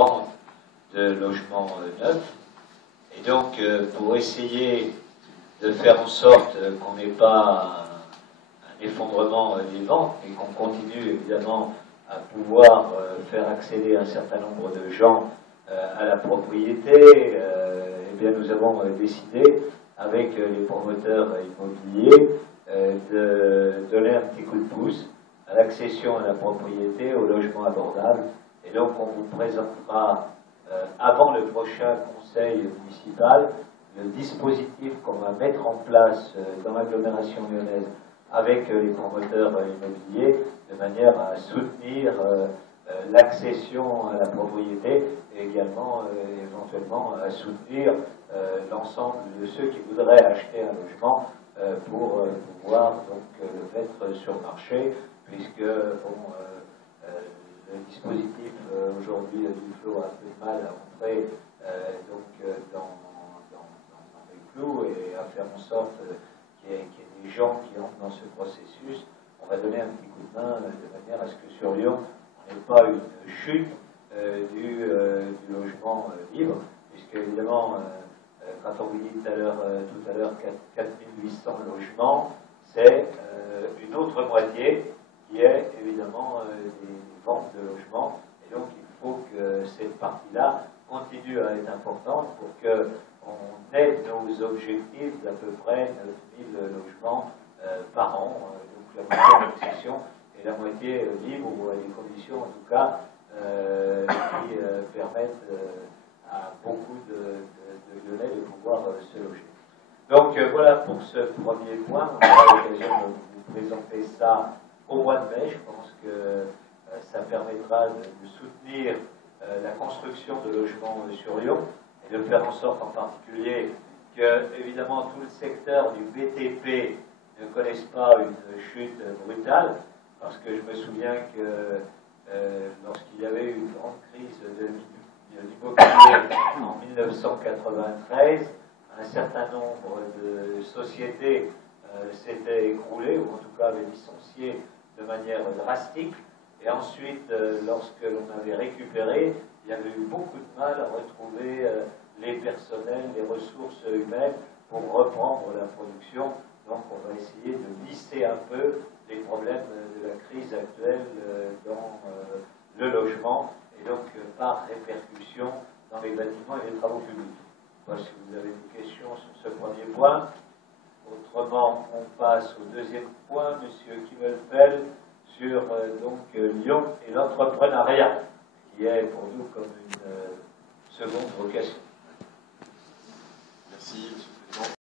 vente de logements neufs. Et donc, pour essayer de faire en sorte qu'on n'ait pas un effondrement des ventes, et qu'on continue évidemment à pouvoir faire accéder un certain nombre de gens à la propriété, eh bien nous avons décidé, avec les promoteurs immobiliers, de donner un petit coup de pouce à l'accession à la propriété, au logement abordable. Et donc on vous présentera, avant le prochain conseil municipal, le dispositif qu'on va mettre en place dans l'agglomération lyonnaise avec les promoteurs immobiliers, de manière à soutenir l'accession à la propriété et également éventuellement à soutenir l'ensemble de ceux qui voudraient acheter un logement pour pouvoir donc le mettre sur le marché, puisque bon, le dispositif aujourd'hui du flot a un peu de mal à entrer dans les clous et à faire en sorte qu'il y ait des gens qui entrent dans ce processus. On va donner un petit coup de main de manière à ce que sur Lyon, on n'ait pas une chute du logement libre, puisque évidemment, quand on vous dit tout à l'heure 4800 logements, c'est une autre moitié qui est évidemment des ventes de logements. Et donc il faut que cette partie-là continue à être importante pour qu'on ait nos objectifs d'à peu près 9000 logements par an, donc la moitié d'accession et la moitié libre, ou à des conditions en tout cas qui permettent à beaucoup de Lyonnais de pouvoir se loger. Donc voilà pour ce premier point. On aura l'occasion de vous présenter ça au mois de mai. Je pense que ça permettra de soutenir la construction de logements sur Lyon et de faire en sorte en particulier que, évidemment, tout le secteur du BTP ne connaisse pas une chute brutale, parce que je me souviens que lorsqu'il y avait eu une grande crise de l'immobilier en 1993, un certain nombre de sociétés s'étaient écroulées, ou en tout cas avaient licencié de manière drastique. Et ensuite, lorsque l'on avait récupéré, il y avait eu beaucoup de mal à retrouver les personnels, les ressources humaines pour reprendre la production. Donc on va essayer de lisser un peu les problèmes de la crise actuelle dans le logement, et donc par répercussion dans les bâtiments et les travaux publics. Voilà, si vous avez des questions sur ce premier point. Autrement, on passe au deuxième point, M. Kimmelfeld, sur Lyon et l'entrepreneuriat, qui est pour nous comme une seconde vocation. Merci, M.